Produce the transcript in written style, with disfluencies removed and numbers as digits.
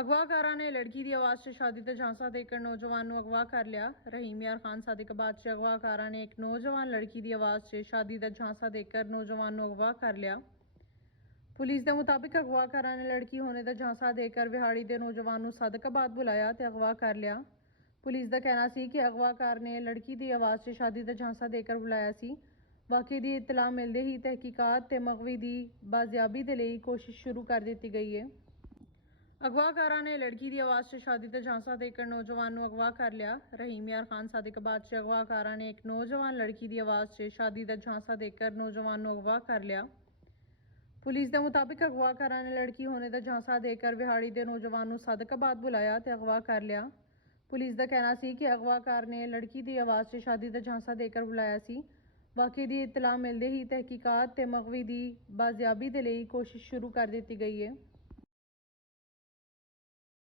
ਅਗਵਾਕਾਰਾਂ ਨੇ ਲੜਕੀ ਦੀ ਆਵਾਜ਼ 'ਚ ਸ਼ਾਦੀ ਦਾ ਝਾਂਸਾ ਦੇकर ਨੌਜਵਾਨ ਨੂੰ ਅਗਵਾ ਕਰ ਲਿਆ। ਰਹੀਮ ਯਾਰ ਖਾਨ ਸਾਦਿਕਾਬਾਦ 'ਚ ਅਗਵਾਕਾਰਾਂ ਨੇ ਇੱਕ ਨੌਜਵਾਨ ਲੜਕੀ ਦੀ ਆਵਾਜ਼ 'ਚ ਸ਼ਾਦੀ ਦਾ ਝਾਂਸਾ ਦੇकर ਨੌਜਵਾਨ ਨੂੰ ਅਗਵਾ ਕਰ ਲਿਆ। ਪੁਲਿਸ ਦੇ ਮੁਤਾबिक ਅਗਵਾਕਾਰਾਂ ਨੇ ਲੜਕੀ ਹੋਣੇ ਦਾ ਝਾਂਸਾ ਦੇकर ਵਿਹਾੜੀ ਦੇ ਨੌਜਵਾਨ ਨੂੰ ਸਾਦਿਕਾਬਾਦ ਬੁਲਾਇਆ ਤੇ ਅਗਵਾ ਕਰ ਲਿਆ। ਪੁਲਿਸ ਦਾ ਕਹਿਣਾ ਸੀ ਕਿ ਅਗਵਾਕਾਰ ਨੇ ਲੜਕੀ ਦੀ ਆਵਾਜ਼ 'ਚ ਸ਼ਾਦੀ ਦਾ ਝਾਂਸਾ ਦੇकर ਬੁਲਾਇਆ ਸੀ। ਵਾਕਈ ਦੀ ਇਤਲਾਹ ਮਿਲਦੇ ਹੀ ਤਹਿਕੀਕਾਤ ਤੇ ਮਗਵੀ ਦੀ ਬਾਜ਼ਿਆਬੀ ਦੇ ਲਈ ਕੋਸ਼ਿਸ਼ ਸ਼ੁਰੂ ਕਰ ਦਿੱਤੀ ਗਈ ਹੈ। ਅਗਵਾਕਾਰਾਂ ਨੇ ਲੜਕੀ ਦੀ ਆਵਾਜ਼ 'ਚ ਸ਼ਾਦੀ ਦਾ ਝਾਂਸਾ ਦੇकर ਨੌਜਵਾਨ ਨੂੰ ਅਗਵਾ ਕਰ ਲਿਆ। ਰਹੀਮ ਯਾਰ ਖਾਨ ਸਾਦਿਕਾਬਾਦ 'ਚ ਅਗਵਾਕਾਰਾਂ ਨੇ ਇੱਕ ਨੌਜਵਾਨ ਲੜਕੀ ਦੀ ਆਵਾਜ਼ 'ਚ ਸ਼ਾਦੀ ਦਾ ਝਾਂਸਾ ਦੇकर ਨੌਜਵਾਨ ਨੂੰ ਅਗਵਾ ਕਰ ਲਿਆ। ਪੁਲਿਸ ਦੇ ਮੁਤਾबिक ਅਗਵਾਕਾਰਾਂ ਨੇ ਲੜਕੀ ਹੋਣੇ ਦਾ ਝਾਂਸਾ ਦੇकर ਵਿਹਾੜੀ ਦੇ ਨੌਜਵਾਨ ਨੂੰ ਸਾਦਿਕਾਬਾਦ ਬੁਲਾਇਆ ਤੇ ਅਗਵਾ ਕਰ ਲਿਆ। ਪੁਲਿਸ ਦਾ ਕਹਿਣਾ ਸੀ ਕਿ ਅਗਵਾਕਾਰ ਨੇ ਲੜਕੀ ਦੀ ਆਵਾਜ਼ 'ਚ ਸ਼ਾਦੀ ਦਾ ਝਾਂਸਾ ਦੇकर ਬੁਲਾਇਆ ਸੀ। ਵਾਕਈ ਦੀ ਇਤਲਾਹ ਮਿਲਦੇ ਹੀ ਤਹਿਕੀਕਾਤ ਤੇ ਮਗਵੀ ਦੀ ਬਾਜ਼ਿਆਬੀ ਦੇ ਲਈ ਕੋਸ਼ਿਸ਼ ਸ਼ੁਰੂ ਕਰ ਦਿੱਤੀ ਗਈ ਹੈ।